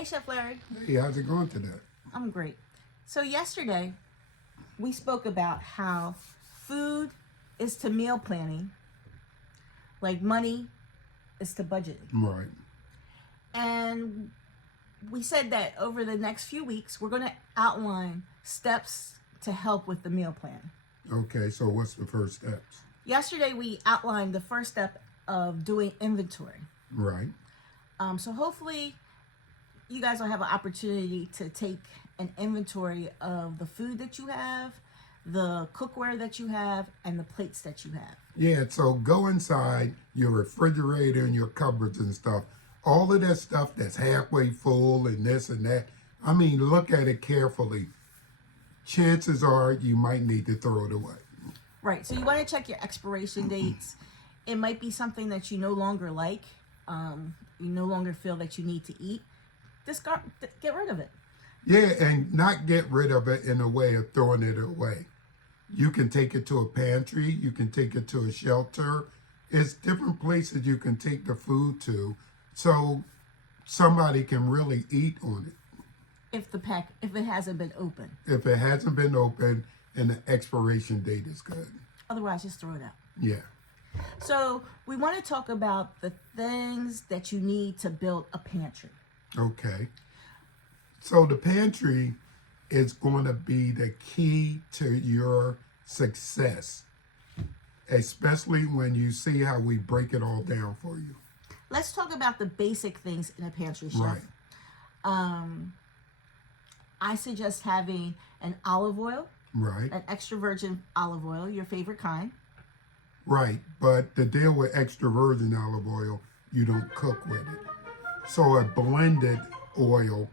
Hey, Chef Larry. Hey, how's it going today? I'm great. So yesterday, we spoke about how food is to meal planning, like money is to budgeting. Right. And we said that over the next few weeks, we're going to outline steps to help with the meal plan. Okay, so what's the first steps? Yesterday, we outlined the first step of doing inventory. Right. So hopefully, you guys will have an opportunity to take an inventory of the food that you have, the cookware that you have, and the plates that you have. Yeah, so go inside your refrigerator and your cupboards and stuff. All of that stuff that's halfway full and this and that. I mean, look at it carefully. Chances are you might need to throw it away. Right, so you want to check your expiration dates. It might be something that you no longer like, you no longer feel that you need to eat. Get rid of it. Yeah, and not get rid of it in a way of throwing it away. You can take it to a pantry. You can take it to a shelter. It's different places you can take the food to, so somebody can really eat on it. If it hasn't been open. If it hasn't been open and the expiration date is good. Otherwise, just throw it out. Yeah. So we want to talk about the things that you need to build a pantry. Okay. So the pantry is going to be the key to your success, especially when you see how we break it all down for you. Let's talk about the basic things in a pantry, Chef. Right. I suggest having an olive oil, Right. an extra virgin olive oil, your favorite kind. Right. But the deal with extra virgin olive oil, you don't cook with it. So a blended oil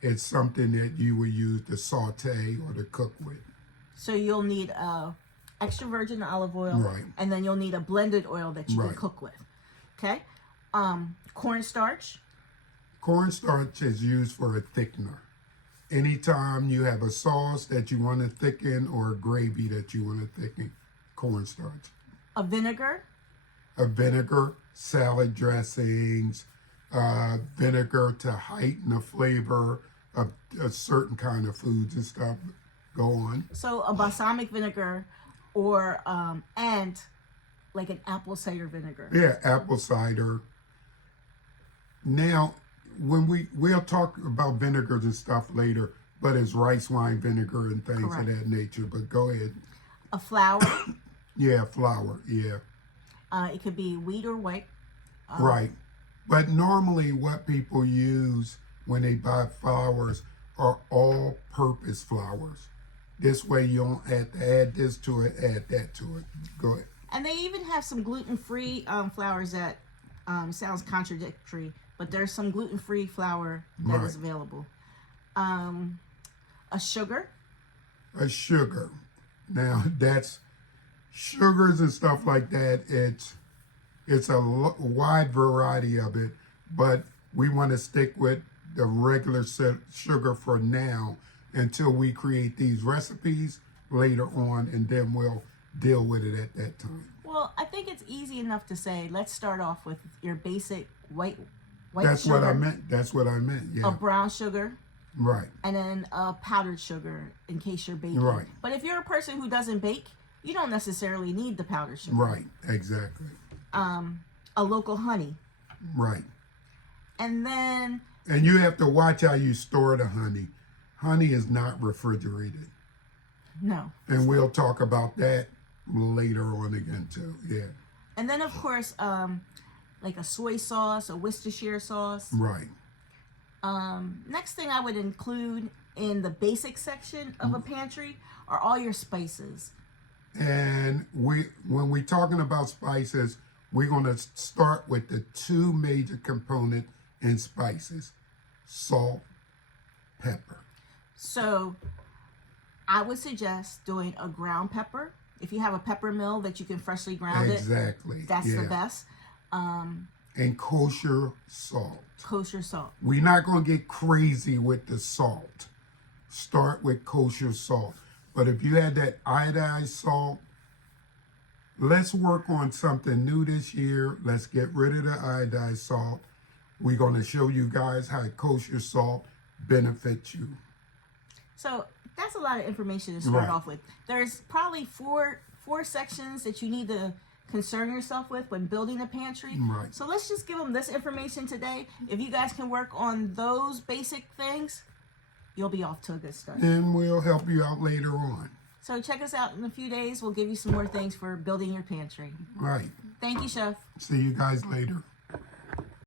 is something that you would use to saute or to cook with. So you'll need extra virgin olive oil, Right. and then you'll need a blended oil that you can Right. cook with. Okay? Cornstarch. Cornstarch is used for a thickener. Anytime you have a sauce that you want to thicken or a gravy that you want to thicken, cornstarch. A vinegar. A vinegar, salad dressings, vinegar to heighten the flavor of a certain kind of foods and stuff. Go on. So a balsamic vinegar or and like an apple cider vinegar. Yeah, apple cider. Now, when we'll talk about vinegars and stuff later, but it's rice wine vinegar and things Correct. of that nature. But go ahead. A flour. Yeah, flour. Yeah. It could be wheat or white. Right. But normally what people use when they buy flours are all-purpose flours. This way you don't have to add this to it, add that to it. Go ahead. And they even have some gluten-free flours that sounds contradictory, but there's some gluten-free flour that is Right. available. A sugar. A sugar. Now that's sugars and stuff like that. It's a wide variety of it, but we want to stick with the regular sugar for now until we create these recipes later on, and then we'll deal with it at that time. Well, I think it's easy enough to say, let's start off with your basic white That's sugar. what I meant. That's what I meant. Yeah. A brown sugar, Right. and then a powdered sugar in case you're baking. Right. But if you're a person who doesn't bake, you don't necessarily need the powdered sugar. Right. Exactly. A local honey. Right. And then, And you have to watch how you store the honey. Honey is not refrigerated. no. And we'll talk about that later on again too. Yeah. And then, of course, like a soy sauce, a Worcestershire sauce. Right. Next thing I would include in the basic section of a pantry are all your spices. And when we're talking about spices, we're going to start with the two major components in spices: salt, pepper. So I would suggest doing a ground pepper. If you have a pepper mill that you can freshly ground Exactly. that's yeah. the best. And kosher salt. Kosher salt. We're not going to get crazy with the salt. Start with kosher salt. But if you had that iodized salt, let's work on something new this year. Let's get rid of the iodized salt. We're going to show you guys how kosher salt benefits you. So that's a lot of information to start Right. off with. There's probably four sections that you need to concern yourself with when building a pantry. Right. So let's just give them this information today. If you guys can work on those basic things, you'll be off to a good start. And we'll help you out later on. So check us out in a few days. We'll give you some more things for building your pantry. Right. Thank you, Chef. See you guys later.